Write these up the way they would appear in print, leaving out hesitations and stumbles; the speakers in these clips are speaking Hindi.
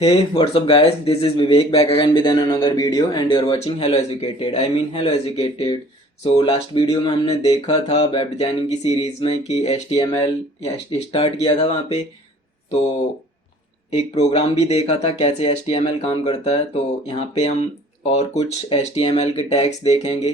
Hey, what's up, guys? This is Vivek back again with another video, and you're watching Hello Educated. I mean Hello Educated. So last video में हमने देखा था वेब डिजाइनिंग की सीरीज में कि HTML स्टार्ट किया था वहाँ पे। तो एक प्रोग्राम भी देखा था कैसे HTML काम करता है। तो यहाँ पे हम और कुछ HTML के टैग्स देखेंगे,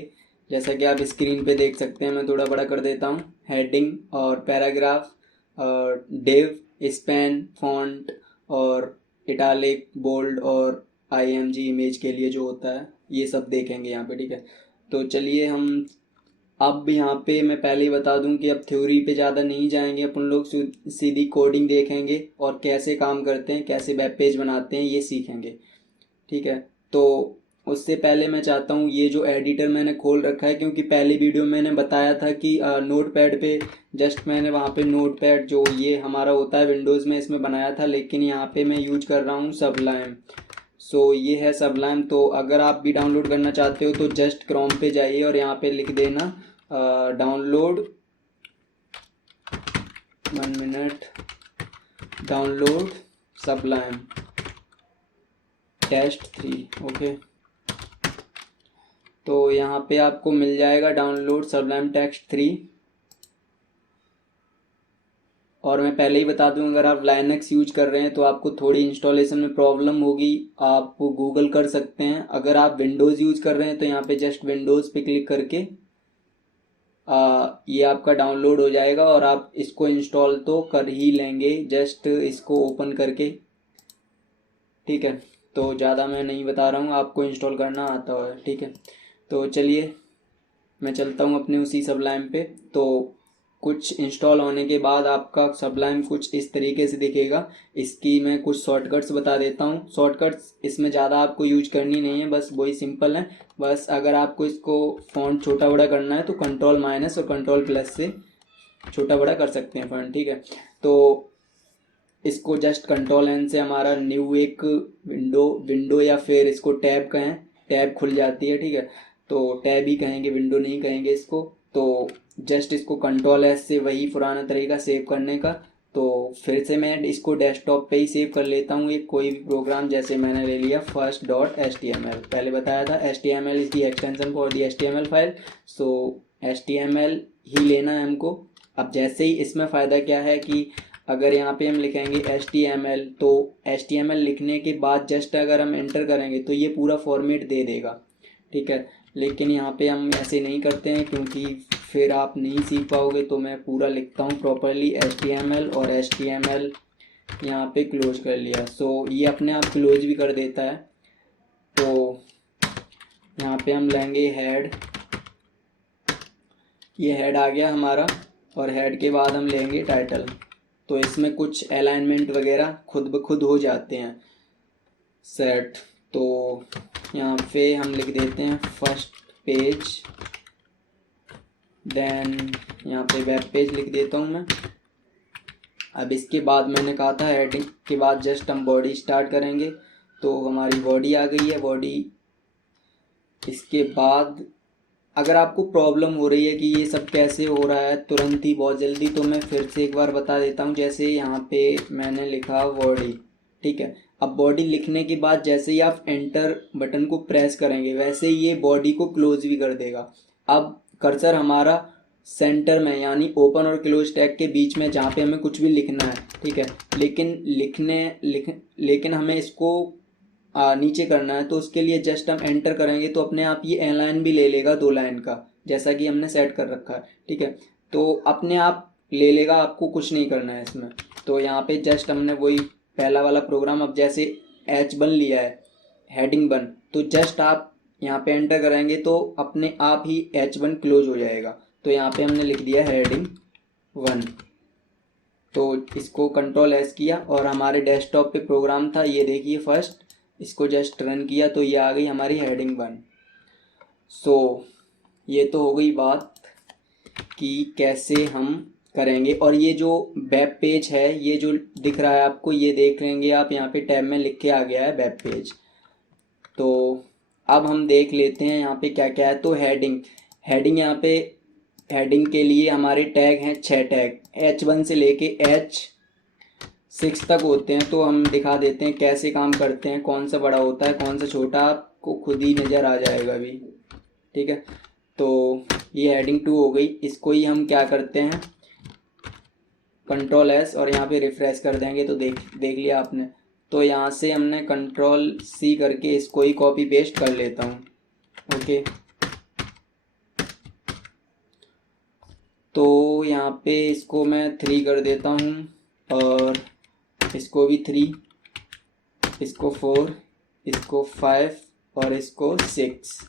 जैसा कि आप स्क्रीन पे देख सकते हैं। मैं थोड़ा बड़ा कर देता हूँ। हेडिंग और पैराग्राफ और डिव, स्पैन, फॉन्ट और इटालिक, बोल्ड और IMG इमेज के लिए जो होता है, ये सब देखेंगे यहाँ पे। ठीक है, तो चलिए हम अब यहाँ पे मैं पहले ही बता दूं कि अब थ्योरी पे ज़्यादा नहीं जाएंगे अपन लोग, सीधी कोडिंग देखेंगे और कैसे काम करते हैं, कैसे वेब पेज बनाते हैं, ये सीखेंगे। ठीक है, तो उससे पहले मैं चाहता हूँ ये जो एडिटर मैंने खोल रखा है, क्योंकि पहली वीडियो में मैंने बताया था कि नोट पैड पे जस्ट मैंने वहाँ पे नोट पैड जो ये हमारा होता है विंडोज़ में, इसमें बनाया था, लेकिन यहाँ पे मैं यूज कर रहा हूँ सबलाइम। सो ये है सबलाइम। तो अगर आप भी डाउनलोड करना चाहते हो तो जस्ट क्रोम पे जाइए और यहाँ पे लिख देना डाउनलोड, 1 मिनट, डाउनलोड सबलाइम टेस्ट 3। ओके, तो यहाँ पे आपको मिल जाएगा डाउनलोड सबलाइम टेक्स्ट 3। और मैं पहले ही बता दूं, अगर आप लाइनक्स यूज कर रहे हैं तो आपको थोड़ी इंस्टॉलेशन में प्रॉब्लम होगी, आप गूगल कर सकते हैं। अगर आप विंडोज़ यूज कर रहे हैं तो यहाँ पे जस्ट विंडोज़ पे क्लिक करके ये आपका डाउनलोड हो जाएगा और आप इसको इंस्टॉल तो कर ही लेंगे जस्ट इसको ओपन करके। ठीक है, तो ज़्यादा मैं नहीं बता रहा हूँ, आपको इंस्टॉल करना आता है। ठीक है, तो चलिए मैं चलता हूँ अपने उसी सबलाइम पे। तो कुछ इंस्टॉल होने के बाद आपका सबलाइम कुछ इस तरीके से दिखेगा। इसकी मैं कुछ शॉर्टकट्स बता देता हूँ। शॉर्टकट्स इसमें ज़्यादा आपको यूज करनी नहीं है, बस वही सिंपल है। बस अगर आपको इसको फ़ॉन्ट छोटा बड़ा करना है तो कंट्रोल- और कंट्रोल+ से छोटा बड़ा कर सकते हैं फ़ॉन्ट। ठीक है, तो इसको जस्ट कंट्रोल N से हमारा न्यू एक विंडो या फिर इसको टैब कहें, टैब खुल जाती है। ठीक है, तो टैब ही कहेंगे, विंडो नहीं कहेंगे इसको। तो जस्ट इसको कंट्रोल S से वही पुराना तरीका सेव करने का। तो फिर से मैं इसको डेस्कटॉप पे ही सेव कर लेता हूँ एक कोई भी प्रोग्राम। जैसे मैंने ले लिया first.html, पहले बताया था HTML is the extension for the HTML file. So HTML ही लेना है हमको। अब जैसे ही इसमें फ़ायदा क्या है कि अगर यहाँ पे हम लिखेंगे HTML, तो HTML लिखने के बाद जस्ट अगर हम एंटर करेंगे तो ये पूरा फॉर्मेट दे देगा। ठीक है, लेकिन यहाँ पे हम ऐसे नहीं करते हैं क्योंकि फिर आप नहीं सीख पाओगे। तो मैं पूरा लिखता हूँ प्रॉपरली HTML और HTML यहाँ पे क्लोज कर लिया। सो ये अपने आप क्लोज भी कर देता है। तो यहाँ पे हम लेंगे हेड, ये हेड आ गया हमारा, और हेड के बाद हम लेंगे टाइटल। तो इसमें कुछ अलाइनमेंट वगैरह खुद ब खुद हो जाते हैं सेट। तो यहाँ पे हम लिख देते हैं फर्स्ट पेज, देन यहाँ पे वेब पेज लिख देता हूँ मैं। अब इसके बाद मैंने कहा था हेडिंग के बाद जस्ट हम बॉडी स्टार्ट करेंगे। तो हमारी बॉडी आ गई है, बॉडी। इसके बाद अगर आपको प्रॉब्लम हो रही है कि ये सब कैसे हो रहा है तुरंत ही बहुत जल्दी, तो मैं फिर से एक बार बता देता हूँ। जैसे यहाँ पे मैंने लिखा बॉडी। ठीक है, अब बॉडी लिखने के बाद जैसे ही आप एंटर बटन को प्रेस करेंगे वैसे ही ये बॉडी को क्लोज भी कर देगा। अब कर्सर हमारा सेंटर में, यानी ओपन और क्लोज टैग के बीच में, जहाँ पे हमें कुछ भी लिखना है। ठीक है, लेकिन हमें इसको नीचे करना है। तो उसके लिए जस्ट हम एंटर करेंगे तो अपने आप ये लाइन भी ले लेगा 2 लाइन का, जैसा कि हमने सेट कर रखा है। ठीक है, तो अपने आप ले लेगा, आपको कुछ नहीं करना है इसमें। तो यहाँ पे जस्ट हमने वही पहला वाला प्रोग्राम, अब जैसे H1 लिया है, हेडिंग 1, तो जस्ट आप यहाँ पे एंटर करेंगे तो अपने आप ही H1 क्लोज हो जाएगा। तो यहाँ पे हमने लिख दिया हेडिंग 1। तो इसको कंट्रोल S किया और हमारे डेस्कटॉप पे प्रोग्राम था, ये देखिए फर्स्ट, इसको जस्ट रन किया तो ये आ गई हमारी हेडिंग 1। सो ये तो हो गई बात कि कैसे हम करेंगे। और ये जो वेब पेज है, ये जो दिख रहा है आपको, ये देख लेंगे आप, यहाँ पे टैब में लिख के आ गया है वेब पेज। तो अब हम देख लेते हैं यहाँ पे क्या क्या है। तो हेडिंग यहाँ पे, हेडिंग के लिए हमारे टैग हैं 6 टैग, H1 से लेके 6 तक होते हैं, तो हम दिखा देते हैं कैसे काम करते हैं, कौन सा बड़ा होता है कौन सा छोटा, आपको खुद ही नज़र आ जाएगा अभी। ठीक है, तो ये हेडिंग 2 हो गई। इसको ही हम क्या करते हैं, Ctrl+S और यहाँ पे रिफ्रेश कर देंगे तो देख लिया आपने। तो यहाँ से हमने Ctrl+C करके इसको ही कॉपी पेस्ट कर लेता हूँ। ओके, तो यहाँ पे इसको मैं 3 कर देता हूँ, और इसको भी 3, इसको 4, इसको 5 और इसको 6।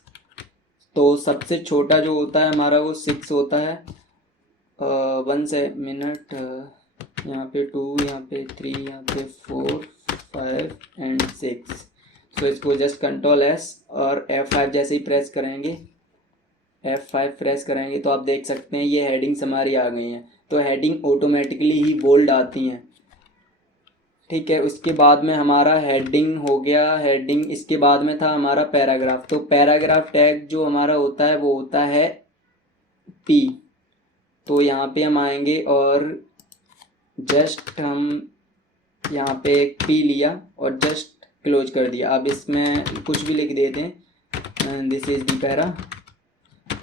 तो सबसे छोटा जो होता है हमारा वो 6 होता है। 1 से मिनट, यहाँ पे 2, यहाँ पे 3, यहाँ पे 4, 5 एंड 6। तो इसको जस्ट Ctrl+S और F5 जैसे ही प्रेस करेंगे, F5 प्रेस करेंगे तो आप देख सकते हैं ये हेडिंग्स हमारी आ गई हैं। तो हेडिंग ऑटोमेटिकली ही बोल्ड आती हैं। ठीक है, उसके बाद में हमारा हेडिंग हो गया। हेडिंग, इसके बाद में था हमारा पैराग्राफ। तो पैराग्राफ टैग जो हमारा होता है वो होता है P। तो यहाँ पे हम आएंगे और जस्ट हम यहाँ पे एक P लिया और जस्ट क्लोज कर दिया। अब इसमें कुछ भी लिख देते हैं, दिस इज़ दी पैरा।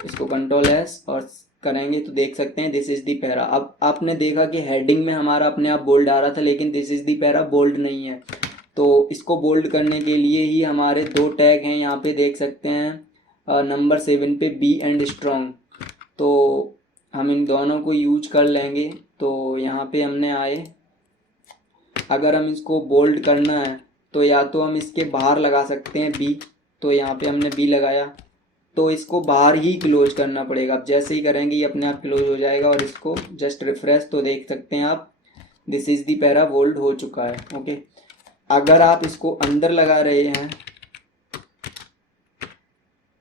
इसको Ctrl+S और करेंगे तो देख सकते हैं दिस इज़ दी पैरा। अब आपने देखा कि हेडिंग में हमारा अपने आप बोल्ड आ रहा था, लेकिन this is the para bold नहीं है। तो इसको बोल्ड करने के लिए ही हमारे 2 टैग हैं, यहाँ पे देख सकते हैं नंबर 7 पे बी एंड स्ट्रॉन्ग। तो हम इन दोनों को यूज कर लेंगे। तो यहाँ पे हमने आए, अगर हम इसको बोल्ड करना है तो या तो हम इसके बाहर लगा सकते हैं बी। तो यहाँ पे हमने बी लगाया, तो इसको बाहर ही क्लोज करना पड़ेगा। अब जैसे ही करेंगे ये अपने आप क्लोज हो जाएगा। और इसको जस्ट रिफ्रेश तो देख सकते हैं आप this is the para bold हो चुका है। ओके, अगर आप इसको अंदर लगा रहे हैं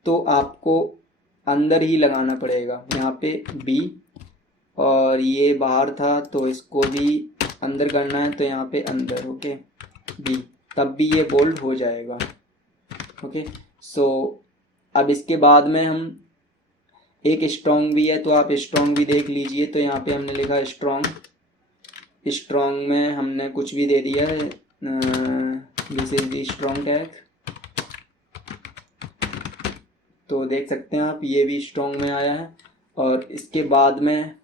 तो आपको अंदर ही लगाना पड़ेगा। यहाँ पे बी और ये बाहर था तो इसको भी अंदर करना है, तो यहाँ पे अंदर। ओके, बी, तब भी ये बोल्ड हो जाएगा। ओके, सो अब इसके बाद में हम एक स्ट्रॉन्ग भी है, तो आप स्ट्रॉन्ग भी देख लीजिए। तो यहाँ पे हमने लिखा स्ट्रॉन्ग। स्ट्रॉन्ग में हमने कुछ भी दे दिया है, this is the strong tag. तो देख सकते हैं आप ये भी स्ट्रॉन्ग में आया है। और इसके बाद में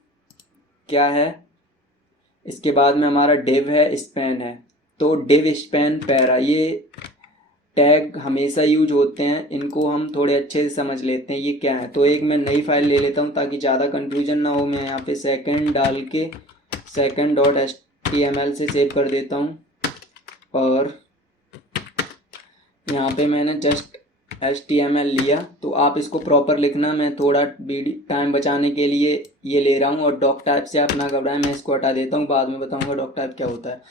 क्या है, इसके बाद में हमारा डिव है, स्पैन है। तो डिव, स्पैन, पैरा, ये टैग हमेशा यूज होते हैं। इनको हम थोड़े अच्छे से समझ लेते हैं ये क्या है। तो एक मैं नई फाइल ले लेता हूँ ताकि ज़्यादा कन्फ्यूजन ना हो। मैं यहाँ पे सेकंड डाल के second.html से सेव कर देता हूँ। और यहाँ पे मैंने जस्ट HTML लिया। तो आप इसको प्रॉपर लिखना, मैं थोड़ा टाइम बचाने के लिए ये ले रहा हूँ। और डॉक टाइप से आप ना घबराएं, मैं इसको हटा देता हूँ, बाद में बताऊँगा डॉक टाइप क्या होता है।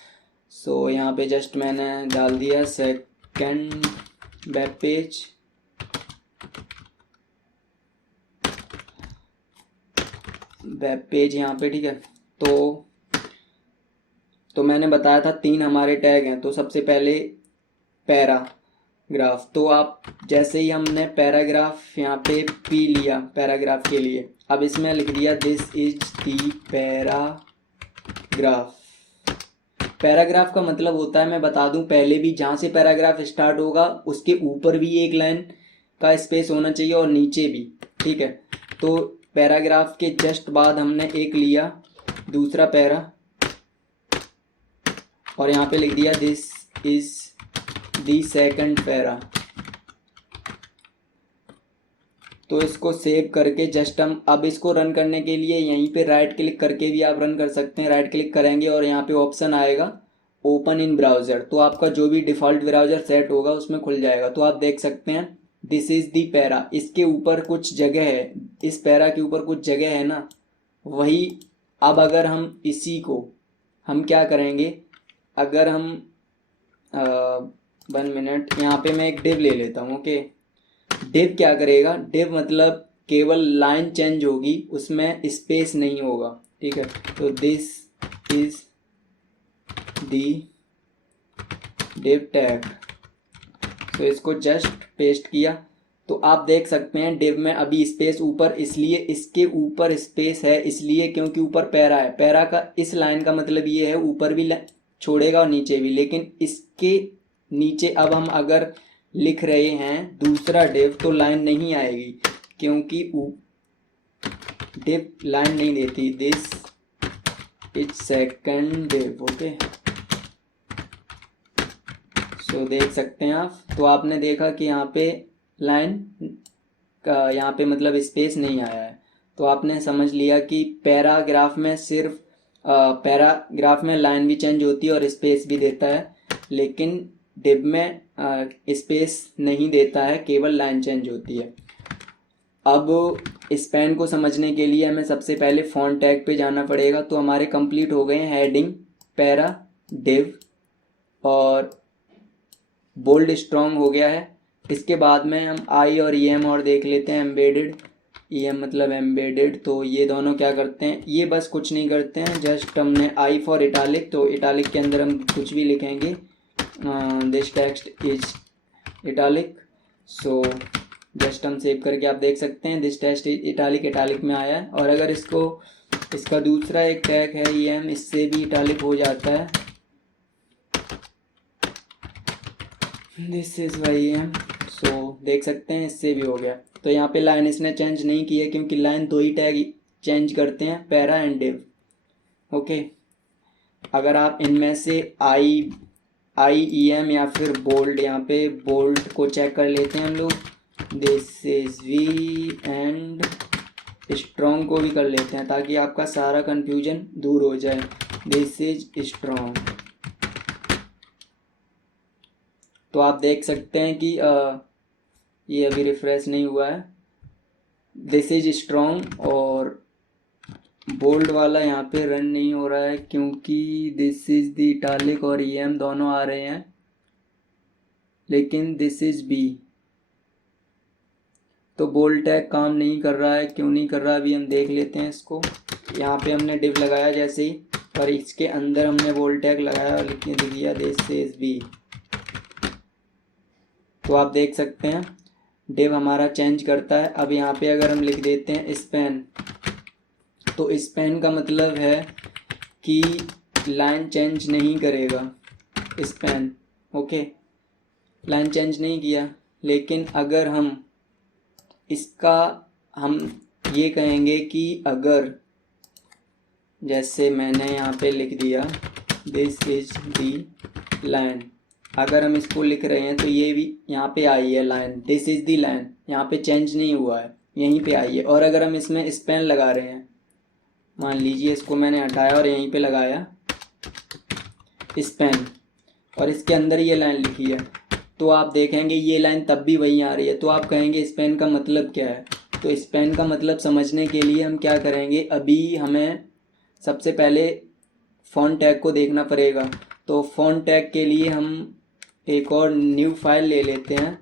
सो यहाँ पे जस्ट मैंने डाल दिया सेकंड वेब पेज यहाँ पे। ठीक है, तो मैंने बताया था 3 हमारे टैग हैं। तो सबसे पहले पैराग्राफ। तो आप जैसे ही हमने पैराग्राफ यहाँ पे पी लिया पैराग्राफ के लिए, अब इसमें लिख दिया this is the paragraph. Paragraph का मतलब होता है, मैं बता दूं पहले भी, जहाँ से पैराग्राफ स्टार्ट होगा उसके ऊपर भी एक लाइन का स्पेस होना चाहिए और नीचे भी। ठीक है, तो पैराग्राफ के जस्ट बाद हमने एक लिया दूसरा पैरा और यहाँ पे लिख दिया this is the second para. तो इसको सेव करके जस्ट हम अब इसको रन करने के लिए यहीं पे राइट क्लिक करके भी आप रन कर सकते हैं। राइट क्लिक करेंगे और यहाँ पे ऑप्शन आएगा ओपन इन ब्राउज़र। तो आपका जो भी डिफ़ॉल्ट ब्राउज़र सेट होगा उसमें खुल जाएगा। तो आप देख सकते हैं दिस इज़ दी पैरा। इसके ऊपर कुछ जगह है, इस पैरा के ऊपर कुछ जगह है ना, वही। अब अगर हम इसी को हम क्या करेंगे, अगर हम 1 मिनट, यहाँ पे मैं एक डिव ले लेता हूँ। ओके, डिव क्या करेगा, डिव मतलब केवल लाइन चेंज होगी, उसमें स्पेस नहीं होगा। ठीक है, तो this is the div tag. तो इसको जस्ट पेस्ट किया तो आप देख सकते हैं डिव में अभी स्पेस ऊपर, इसलिए इसके ऊपर स्पेस है, इसलिए क्योंकि ऊपर पैरा है। पैरा का इस लाइन का मतलब ये है ऊपर भी छोड़ेगा और नीचे भी, लेकिन इसके नीचे अब हम अगर लिख रहे हैं दूसरा डिव तो लाइन नहीं आएगी, क्योंकि डिव लाइन नहीं देती। This is second div. Okay, so देख सकते हैं आप। तो आपने देखा कि यहाँ पे लाइन का यहाँ पे मतलब स्पेस नहीं आया है। तो आपने समझ लिया कि पैराग्राफ में सिर्फ पैराग्राफ में लाइन भी चेंज होती है और स्पेस भी देता है, लेकिन डिव में स्पेस नहीं देता है, केवल लाइन चेंज होती है। अब स्पैन को समझने के लिए हमें सबसे पहले फॉन्ट टैग पे जाना पड़ेगा। तो हमारे कंप्लीट हो गए हैं हेडिंग, पैरा, डिव और बोल्ड स्ट्रॉन्ग हो गया है। इसके बाद में हम आई और EM और देख लेते हैं। एम्बेडेड, EM मतलब एम्बेडेड। तो ये दोनों क्या करते हैं, ये बस कुछ नहीं करते हैं, जस्ट हमने आई फॉर इटालिक, तो इटालिक के अंदर हम कुछ भी लिखेंगे। This text is italic. So just हम सेव करके आप देख सकते हैं this text is italic, italic में आया है। और अगर इसका दूसरा एक टैग है EM, इससे भी इटालिक हो जाता है। This is Y EM। So देख सकते हैं इससे भी हो गया। तो यहाँ पे लाइन इसने चेंज नहीं की है, क्योंकि लाइन दो ही टैग चेंज करते हैं, पैरा एंड डिव। ओके, अगर आप इनमें से आई EM या फिर बोल्ड, यहाँ पे बोल्ड को चेक कर लेते हैं हम लोग। This is V and strong को भी कर लेते हैं, ताकि आपका सारा कंफ्यूजन दूर हो जाए। This is strong. तो आप देख सकते हैं कि ये अभी रिफ्रेश नहीं हुआ है। दिस इज स्ट्रॉन्ग और बोल्ड वाला यहाँ पे रन नहीं हो रहा है, क्योंकि दिस इज द इटालिक और EM दोनों आ रहे हैं, लेकिन दिस इज बी। तो बोल्ड टैग काम नहीं कर रहा है। क्यों नहीं कर रहा अभी हम देख लेते हैं इसको। यहाँ पे हमने डिव लगाया जैसे ही, और इसके अंदर हमने बोल्ड टैग लगाया और लिख दिया दिस इज बी। तो आप देख सकते हैं डिव हमारा चेंज करता है। अब यहाँ पे अगर हम लिख देते हैं स्पैन, तो स्पैन का मतलब है कि लाइन चेंज नहीं करेगा स्पैन। ओके, लाइन चेंज नहीं किया, लेकिन अगर हम ये कहेंगे कि अगर, जैसे मैंने यहाँ पे लिख दिया दिस इज दी लाइन, अगर हम इसको लिख रहे हैं तो ये भी यहाँ पे आई है line, this is the line, यहाँ पे चेंज नहीं हुआ है, यहीं पे आई है। और अगर हम इसमें स्पैन लगा रहे हैं, मान लीजिए इसको मैंने हटाया और यहीं पे लगाया स्पैन, और इसके अंदर ये लाइन लिखी है, तो आप देखेंगे ये लाइन तब भी वहीं आ रही है। तो आप कहेंगे स्पैन का मतलब क्या है। तो स्पैन का मतलब समझने के लिए हम क्या करेंगे, अभी हमें सबसे पहले फॉन्ट टैग को देखना पड़ेगा। तो फॉन्ट टैग के लिए हम एक और न्यू फाइल ले लेते हैं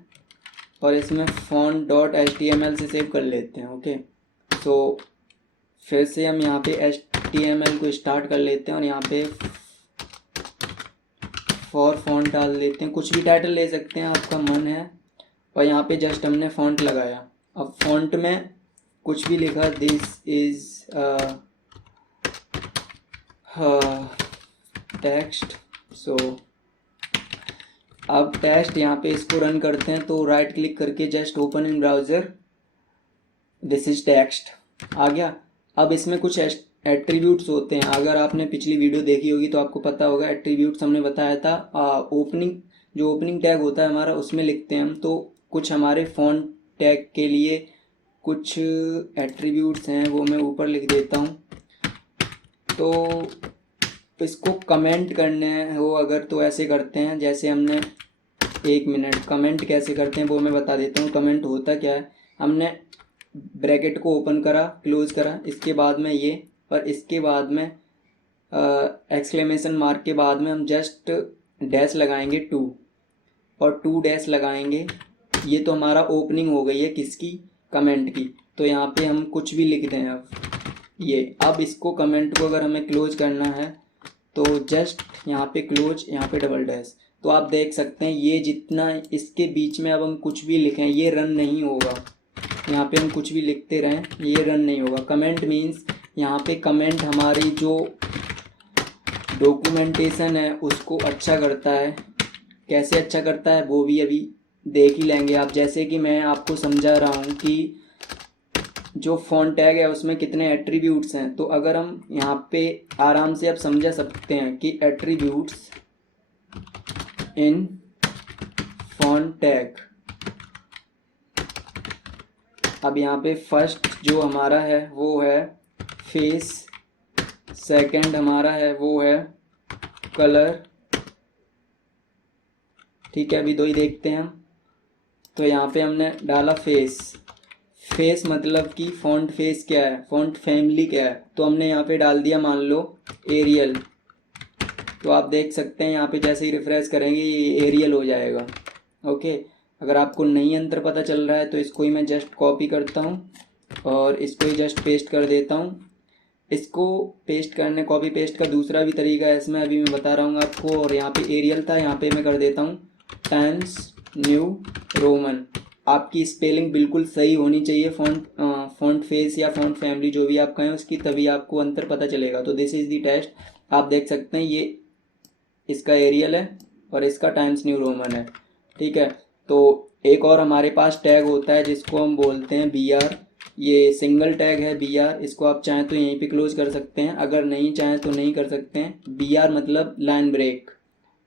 और इसमें font.html से सेव कर लेते हैं। ओके, तो फिर से हम यहाँ पे HTML को स्टार्ट कर लेते हैं और यहाँ पे फॉर फॉन्ट डाल लेते हैं। कुछ भी टाइटल ले सकते हैं, आपका मन है। और यहाँ पे जस्ट हमने फॉन्ट लगाया। अब फॉन्ट में कुछ भी लिखा, दिस इज टेक्स्ट। सो अब टेक्स्ट यहाँ पे इसको रन करते हैं, तो राइट क्लिक करके just open in browser, this is text आ गया। अब इसमें कुछ एट्रीब्यूट्स होते हैं। अगर आपने पिछली वीडियो देखी होगी तो आपको पता होगा, एट्रीब्यूट्स हमने बताया था। जो ओपनिंग टैग होता है हमारा, उसमें लिखते हैं हम। तो कुछ हमारे फॉन्ट टैग के लिए कुछ एट्रीब्यूट्स हैं, वो मैं ऊपर लिख देता हूँ। तो इसको कमेंट करने हो अगर, तो ऐसे करते हैं, जैसे हमने, एक मिनट, कमेंट कैसे करते हैं वो मैं बता देता हूँ। कमेंट होता क्या है, हमने ब्रैकेट को ओपन करा, क्लोज करा, इसके बाद में ये, और इसके बाद में एक्सक्लेमेशन मार्क के बाद में हम जस्ट डैश लगाएंगे 2 और 2 डैश लगाएंगे। ये तो हमारा ओपनिंग हो गई है किसकी, कमेंट की। तो यहाँ पे हम कुछ भी लिख दें अब ये। अब इसको कमेंट को अगर हमें क्लोज करना है तो जस्ट यहाँ पे क्लोज, यहाँ पे डबल डैश। तो आप देख सकते हैं ये जितना इसके बीच में अब हम कुछ भी लिखें ये रन नहीं होगा। यहाँ पे हम कुछ भी लिखते रहें ये रन नहीं होगा। कमेंट मीन्स यहाँ पे कमेंट हमारी जो डॉक्यूमेंटेशन है उसको अच्छा करता है। कैसे अच्छा करता है वो भी अभी देख ही लेंगे आप। जैसे कि मैं आपको समझा रहा हूँ कि जो फ़ॉन्ट टैग है उसमें कितने एट्रीब्यूट्स हैं, तो अगर हम यहाँ पे आराम से आप समझा सकते हैं कि एट्रीब्यूट्स इन फ़ॉन्ट टैग। अब यहाँ पे फर्स्ट जो हमारा है वो है फेस, सेकंड हमारा है वो है कलर। ठीक है, अभी दो ही देखते हैं हम। तो यहाँ पे हमने डाला फेस। फेस मतलब कि फ़ॉन्ट फेस क्या है, फ़ॉन्ट फैमिली क्या है, तो हमने यहाँ पे डाल दिया मान लो एरियल। तो आप देख सकते हैं यहाँ पे जैसे ही रिफ्रेश करेंगे ये एरियल हो जाएगा। ओके, अगर आपको नहीं अंतर पता चल रहा है तो इसको ही मैं जस्ट कॉपी करता हूँ और इसको ही जस्ट पेस्ट कर देता हूँ। इसको पेस्ट करने, कॉपी पेस्ट का दूसरा भी तरीका है इसमें, अभी मैं बता रहा हूँ आपको। और यहाँ पे एरियल था, यहाँ पे मैं कर देता हूँ टाइम्स न्यू रोमन। आपकी स्पेलिंग बिल्कुल सही होनी चाहिए फ़ॉन्ट फेस या फ़ॉन्ट फैमिली जो भी आप कहें उसकी, तभी आपको अंतर पता चलेगा। तो दिस इज़ द टेस्ट। आप देख सकते हैं ये इसका एरियल है और इसका टाइम्स न्यू रोमन है। ठीक है, तो एक और हमारे पास टैग होता है जिसको हम बोलते हैं BR। ये सिंगल टैग है BR, इसको आप चाहें तो यहीं पे क्लोज कर सकते हैं, अगर नहीं चाहें तो नहीं कर सकते हैं। BR मतलब लाइन ब्रेक।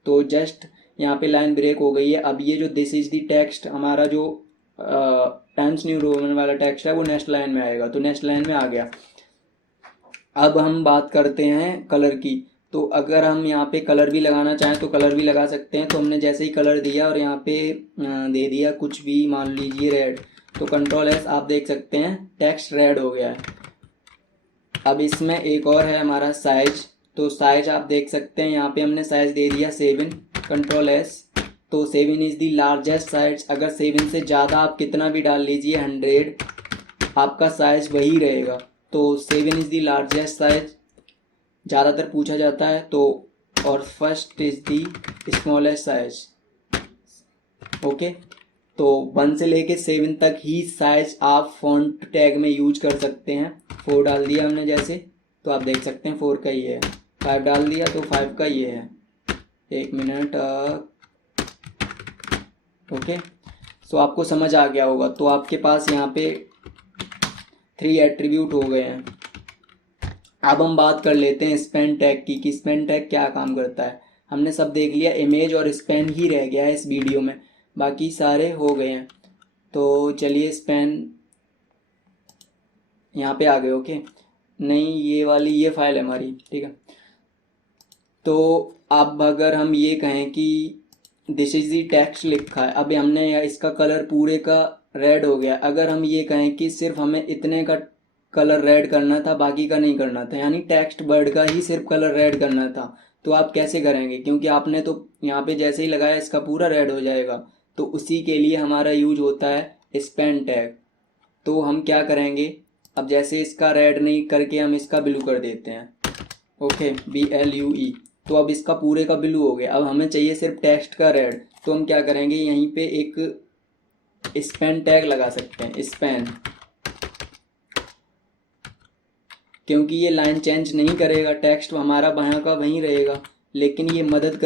तो जस्ट यहाँ पे लाइन ब्रेक हो गई है। अब ये जो दिस इज दी टेक्स्ट हमारा जो टाइम्स न्यू रोमन वाला टेक्स्ट है वो नेक्स्ट लाइन में आएगा, तो नेक्स्ट लाइन में आ गया। अब हम बात करते हैं कलर की। तो अगर हम यहाँ पे कलर भी लगाना चाहें तो कलर भी लगा सकते हैं। तो हमने जैसे ही कलर दिया और यहाँ पे दे दिया कुछ भी, मान लीजिए रेड, तो Ctrl+S आप देख सकते हैं टेक्स्ट रेड हो गया है। अब इसमें एक और है हमारा साइज। तो साइज आप देख सकते हैं यहाँ पे हमने साइज दे दिया 7, Ctrl+S। तो 7 इज़ दी लार्जेस्ट साइज। अगर 7 से ज़्यादा आप कितना भी डाल लीजिए 100, आपका साइज वही रहेगा। तो 7 इज़ दी लार्जेस्ट साइज ज़्यादातर पूछा जाता है। तो और first is the smallest size. Okay, तो 1 से लेके 7 तक ही साइज आप फ़ॉन्ट टैग में यूज कर सकते हैं। 4 डाल दिया हमने जैसे, तो आप देख सकते हैं 4 का ये है। 5 डाल दिया तो 5 का ये है। एक मिनट। ओके, सो आपको समझ आ गया होगा। तो आपके पास यहाँ पे 3 एट्रीब्यूट हो गए हैं। अब हम बात कर लेते हैं स्पेन टैग की कि स्पेन टैग क्या काम करता है। हमने सब देख लिया, इमेज और स्पेन ही रह गया है इस वीडियो में, बाकी सारे हो गए हैं। तो चलिए स्पेन यहाँ पे आ गए। ओके, नहीं ये वाली ये फाइल है हमारी। ठीक है, तो अब अगर हम ये कहें कि दिस इज दी टेक्स्ट लिखा है, अब हमने इसका कलर पूरे का रेड हो गया। अगर हम ये कहें कि सिर्फ हमें इतने का कलर रेड करना था, बाकी का नहीं करना था, यानी टेक्स्ट वर्ड का ही सिर्फ कलर रेड करना था, तो आप कैसे करेंगे? क्योंकि आपने तो यहाँ पे जैसे ही लगाया इसका पूरा रेड हो जाएगा। तो उसी के लिए हमारा यूज होता है स्पेन टैग। तो हम क्या करेंगे, अब जैसे इसका रेड नहीं करके हम इसका ब्लू कर देते हैं। Okay, BLUE। तो अब इसका पूरे का ब्लू हो गया। अब हमें चाहिए सिर्फ टेक्स्ट का रेड, तो हम क्या करेंगे, यहीं पे एक स्पेन टैग लगा सकते हैं, स्पेन। क्योंकि ये लाइन चेंज नहीं करेगा, टेक्स्ट हमारा वहाँ का वहीं रहेगा, लेकिन ये मदद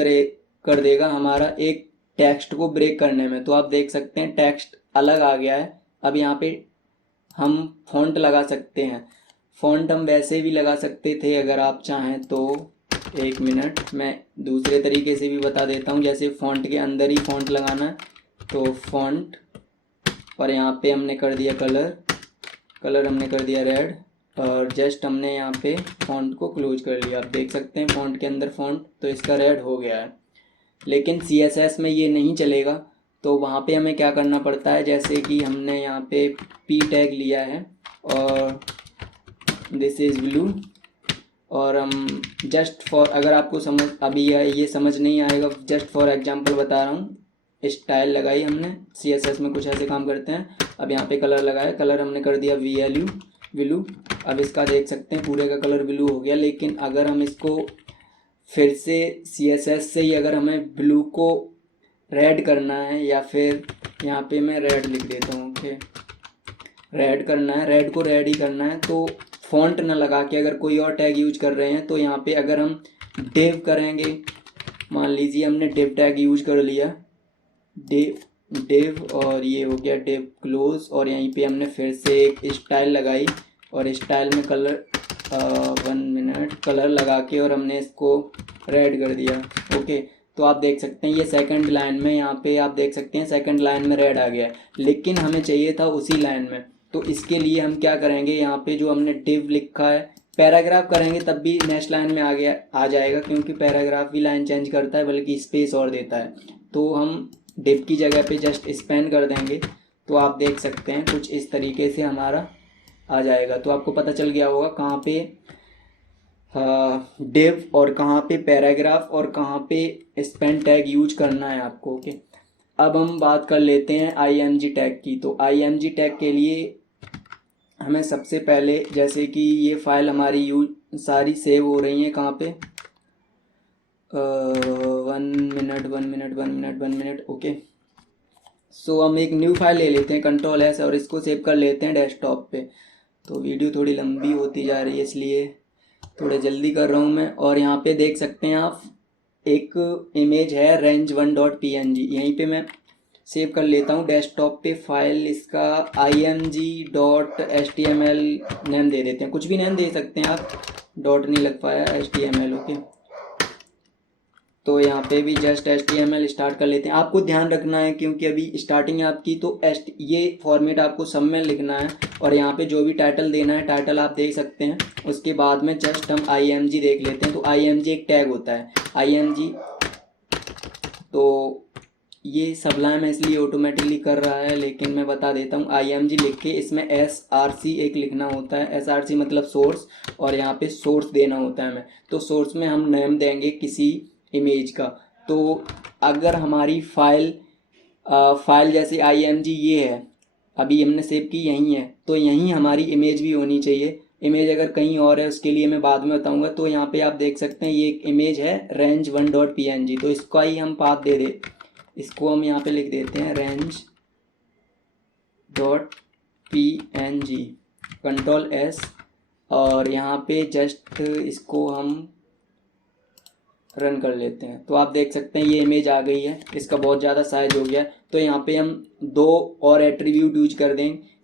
कर देगा हमारा एक टेक्स्ट को ब्रेक करने में। तो आप देख सकते हैं टेक्स्ट अलग आ गया है। अब यहाँ पे हम फ़ॉन्ट लगा सकते हैं। फ़ॉन्ट हम वैसे भी लगा सकते थे अगर आप चाहें तो। एक मिनट, मैं दूसरे तरीके से भी बता देता हूँ। जैसे फ़ॉन्ट के अंदर ही फ़ॉन्ट लगाना है, तो फ़ॉन्ट और यहाँ पे हमने कर दिया कलर हमने कर दिया रेड, और जस्ट हमने यहाँ पे फ़ॉन्ट को क्लोज कर लिया। आप देख सकते हैं फ़ॉन्ट के अंदर फ़ॉन्ट, तो इसका रेड हो गया है। लेकिन CSS में ये नहीं चलेगा, तो वहाँ पे हमें क्या करना पड़ता है, जैसे कि हमने यहाँ पे P टैग लिया है और दिस इज़ ब्लू, और हम जस्ट फॉर, अगर आपको समझ अभी ये समझ नहीं आएगा, जस्ट फॉर एग्जांपल बता रहा हूँ, स्टाइल लगाई हमने। CSS में कुछ ऐसे काम करते हैं। अब यहाँ पे कलर लगाया, कलर हमने कर दिया ब्लू। अब इसका देख सकते हैं पूरे का कलर ब्लू हो गया। लेकिन अगर हम इसको फिर से CSS से ही अगर हमें ब्लू को रेड करना है, या फिर यहाँ पे मैं रेड लिख देता हूँ। ओके, रेड करना है, रेड को रेड ही करना है, तो फॉन्ट ना लगा के अगर कोई और टैग यूज कर रहे हैं तो यहाँ पे अगर हम डिव करेंगे, मान लीजिए हमने डिव टैग यूज कर लिया, डिव और ये हो गया डिव क्लोज, और यहीं पे हमने फिर से एक स्टाइल लगाई और स्टाइल में कलर 1 मिनट कलर लगा के और हमने इसको रेड कर दिया। ओके, तो आप देख सकते हैं ये सेकंड लाइन में, यहाँ पे आप देख सकते हैं सेकंड लाइन में रेड आ गया है, लेकिन हमें चाहिए था उसी लाइन में। तो इसके लिए हम क्या करेंगे, यहाँ पे जो हमने डिव लिखा है, पैराग्राफ करेंगे तब भी नेक्स्ट लाइन में आ जाएगा, क्योंकि पैराग्राफ भी लाइन चेंज करता है बल्कि स्पेस और देता है। तो हम डिव की जगह पे जस्ट स्पैन कर देंगे, तो आप देख सकते हैं कुछ इस तरीके से हमारा आ जाएगा। तो आपको पता चल गया होगा कहाँ पे डिव और कहाँ पे पैराग्राफ और कहाँ पे स्पैन टैग यूज करना है आपको। ओके, अब हम बात कर लेते हैं img टैग की। तो img टैग के लिए हमें सबसे पहले, जैसे कि ये फाइल हमारी सारी सेव हो रही हैं कहाँ पे, 1 मिनट। ओके, सो हम एक न्यू फाइल ले लेते हैं Ctrl+S और इसको सेव कर लेते हैं डेस्कटॉप पे। तो वीडियो थोड़ी लंबी होती जा रही है इसलिए थोड़ा जल्दी कर रहा हूँ मैं। और यहाँ पे देख सकते हैं आप एक इमेज है range1.png, यहीं पे मैं सेव कर लेता हूँ डेस्कटॉप पे फाइल। इसका img.html नेम दे देते हैं, कुछ भी नेम दे सकते हैं आप, डॉट नहीं लग पाया, html। ओके, तो यहाँ पे भी जस्ट HTML स्टार्ट कर लेते हैं। आपको ध्यान रखना है क्योंकि अभी स्टार्टिंग है आपकी, तो ये फॉर्मेट आपको सब में लिखना है और यहाँ पे जो भी टाइटल देना है टाइटल आप देख सकते हैं। उसके बाद में जस्ट हम img देख लेते हैं। तो img एक टैग होता है img, तो ये सबलाइम इसलिए ऑटोमेटिकली कर रहा है, लेकिन मैं बता देता हूँ img लिख के इसमें src एक लिखना होता है, src मतलब सोर्स, और यहाँ पे सोर्स देना होता है हमें। तो सोर्स में हम नेम देंगे किसी इमेज का। तो अगर हमारी फाइल जैसे img ये है, अभी हमने सेव की यहीं है, तो यहीं हमारी इमेज भी होनी चाहिए। इमेज अगर कहीं और है उसके लिए मैं बाद में बताऊंगा। तो यहाँ पे आप देख सकते हैं ये एक इमेज है range1.png, तो इसका ही हम पाथ दे दे, इसको हम यहाँ पे लिख देते हैं range.png, Ctrl+S, और यहाँ पे जस्ट इसको हम रन कर लेते हैं। तो आप देख सकते हैं ये इमेज आ गई है, इसका बहुत ज़्यादा साइज हो गया है। तो यहाँ पे हम 2 और एट्रीब्यूट यूज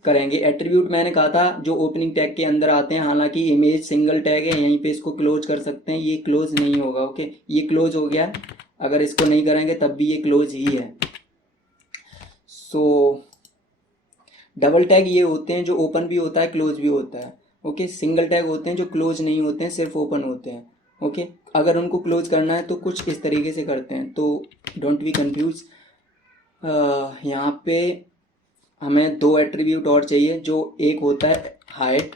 करेंगे। एट्रीब्यूट मैंने कहा था जो ओपनिंग टैग के अंदर आते हैं, हालांकि इमेज सिंगल टैग है, यहीं पे इसको क्लोज कर सकते हैं, ये क्लोज नहीं होगा। ओके, ये क्लोज हो गया, अगर इसको नहीं करेंगे तब भी ये क्लोज ही है। सो डबल टैग ये होते हैं जो ओपन भी होता है क्लोज भी होता है। ओके, सिंगल टैग होते हैं जो क्लोज नहीं होते हैं, सिर्फ ओपन होते हैं। ओके, अगर उनको क्लोज करना है तो कुछ इस तरीके से करते हैं, तो डोंट बी कंफ्यूज। यहाँ पे हमें 2 एट्रीब्यूट और चाहिए, जो एक होता है हाइट।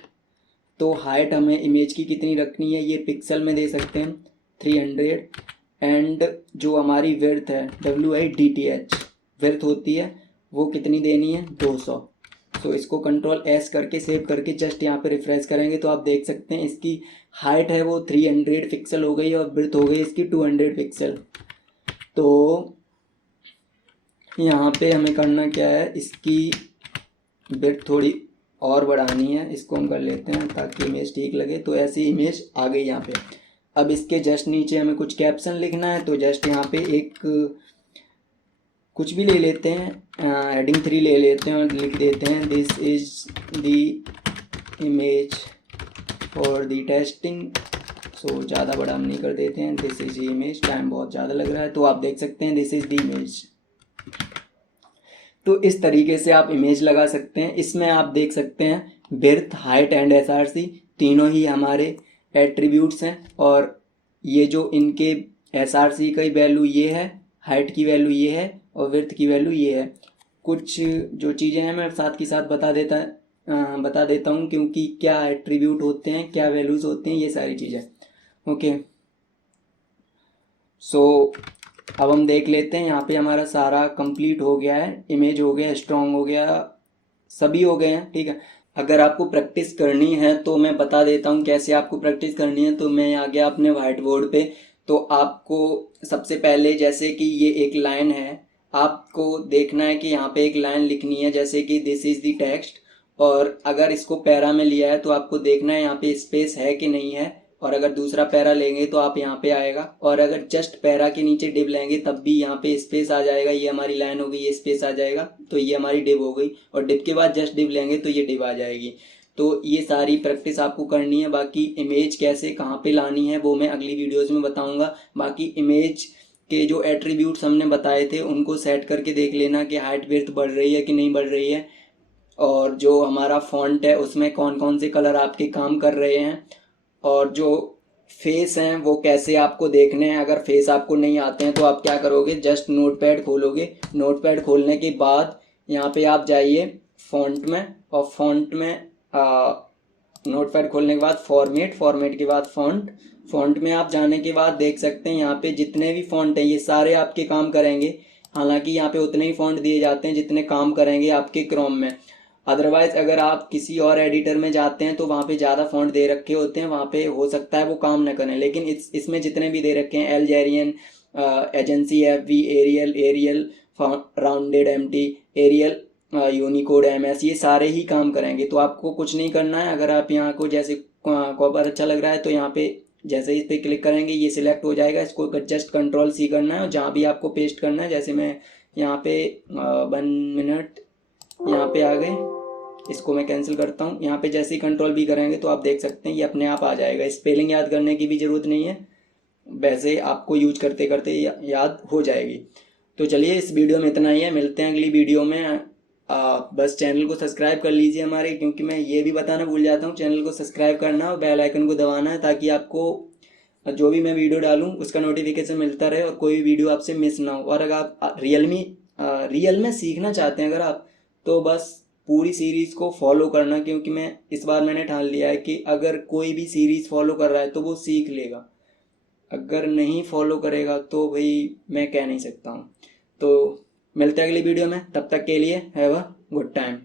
तो हाइट हमें इमेज की कितनी रखनी है ये पिक्सल में दे सकते हैं 300, एंड जो हमारी विड्थ है width विड्थ होती है वो कितनी देनी है 200। तो इसको Ctrl+S करके सेव करके जस्ट यहाँ पे रिफ्रेश करेंगे तो आप देख सकते हैं इसकी हाइट है वो 300 पिक्सल हो गई और विड्थ हो गई इसकी 200 पिक्सल। तो यहाँ पे हमें करना क्या है, इसकी विड्थ थोड़ी और बढ़ानी है, इसको हम कर लेते हैं ताकि इमेज ठीक लगे। तो ऐसी इमेज आ गई यहाँ पे। अब इसके जस्ट नीचे हमें कुछ कैप्शन लिखना है, तो जस्ट यहाँ पे एक कुछ भी ले लेते हैं, हेडिंग 3 ले लेते हैं और लिख देते हैं this is the image for the testing. So ज़्यादा बड़ा हम नहीं कर देते हैं, this is the image, time बहुत ज़्यादा लग रहा है। तो आप देख सकते हैं दिस इज द इमेज। तो इस तरीके से आप इमेज लगा सकते हैं। इसमें आप देख सकते हैं विड्थ, हाइट एंड SRC तीनों ही हमारे एट्रीब्यूट्स हैं, और ये जो इनके SRC की वैल्यू ये है, हाइट की वैल्यू ये है और विड्थ की वैल्यू ये है। कुछ जो चीज़ें हैं मैं साथ के साथ बता देता हूँ क्योंकि क्या एट्रीब्यूट होते हैं, क्या वैल्यूज़ होते हैं, ये सारी चीज़ें। ओके, सो अब हम देख लेते हैं। यहाँ पे हमारा सारा कंप्लीट हो गया है, इमेज हो गया, स्ट्रॉन्ग हो गया, सभी हो गए हैं। ठीक है, अगर आपको प्रैक्टिस करनी है तो मैं बता देता हूँ कैसे आपको प्रैक्टिस करनी है। तो मैं आ गया अपने वाइट बोर्ड पे। तो आपको सबसे पहले, जैसे कि ये एक लाइन है, आपको देखना है कि यहाँ पे एक लाइन लिखनी है, जैसे कि दिस इज द टेक्स्ट, और अगर इसको पैरा में लिया है तो आपको देखना है यहाँ पे स्पेस है कि नहीं है, और अगर दूसरा पैरा लेंगे तो आप यहाँ पे आएगा, और अगर जस्ट पैरा के नीचे डिव लेंगे तब भी यहाँ पे स्पेस आ जाएगा। ये हमारी लाइन हो गई, ये स्पेस आ जाएगा, तो ये हमारी डिव हो गई, और डिव के बाद जस्ट डिव लेंगे तो ये डिव आ जाएगी। तो ये सारी प्रैक्टिस आपको करनी है। बाकी इमेज कैसे कहाँ पे लानी है वो मैं अगली वीडियोज़ में बताऊँगा। बाकी इमेज के जो एट्रीब्यूट्स हमने बताए थे उनको सेट करके देख लेना कि हाइट विड्थ बढ़ रही है कि नहीं बढ़ रही है, और जो हमारा फॉन्ट है उसमें कौन कौन से कलर आपके काम कर रहे हैं, और जो फेस हैं वो कैसे आपको देखने हैं। अगर फेस आपको नहीं आते हैं तो आप क्या करोगे, जस्ट नोटपैड खोलोगे। नोटपैड खोलने के बाद यहाँ पे आप जाइए फॉन्ट में, और फॉन्ट में नोटपैड खोलने के बाद फॉर्मेट के बाद फॉन्ट में आप जाने के बाद देख सकते हैं यहाँ पे जितने भी फॉन्ट हैं ये सारे आपके काम करेंगे। हालांकि यहाँ पे उतने ही फॉन्ट दिए जाते हैं जितने काम करेंगे आपके क्रोम में। अदरवाइज अगर आप किसी और एडिटर में जाते हैं तो वहाँ पे ज़्यादा फॉन्ट दे रखे होते हैं, वहाँ पे हो सकता है वो काम न करें। लेकिन इसमें जितने भी दे रखे हैं, Algerian, Agency, FV, Arial, Rounded, MT, Arial, Unicode, MS, ये सारे ही काम करेंगे। तो आपको कुछ नहीं करना है। अगर आप यहाँ को जैसे कॉपर अच्छा लग रहा है तो यहाँ पे जैसे इस पर क्लिक करेंगे ये सिलेक्ट हो जाएगा। इसको जस्ट Ctrl+C करना है, और जहाँ भी आपको पेस्ट करना है, जैसे मैं यहाँ पे 1 मिनट यहाँ पे आ गए, इसको मैं कैंसिल करता हूँ। यहाँ पे जैसे ही Ctrl+V करेंगे तो आप देख सकते हैं ये अपने आप आ जाएगा। स्पेलिंग याद करने की भी ज़रूरत नहीं है, वैसे आपको यूज करते करते याद हो जाएगी। तो चलिए इस वीडियो में इतना ही है, मिलते हैं अगली वीडियो में। बस चैनल को सब्सक्राइब कर लीजिए हमारे, क्योंकि मैं ये भी बताना भूल जाता हूँ, चैनल को सब्सक्राइब करना और बेल आइकन को दबाना है, ताकि आपको जो भी मैं वीडियो डालूँ उसका नोटिफिकेशन मिलता रहे और कोई वीडियो आपसे मिस ना हो। और अगर आप रियल में सीखना चाहते हैं अगर आप, तो बस पूरी सीरीज़ को फॉलो करना, क्योंकि मैंने ठान लिया है कि अगर कोई भी सीरीज़ फॉलो कर रहा है तो वो सीख लेगा। अगर नहीं फॉलो करेगा तो भाई मैं कह नहीं सकता हूँ। तो मिलते हैं अगली वीडियो में, तब तक के लिए हैव अ गुड टाइम।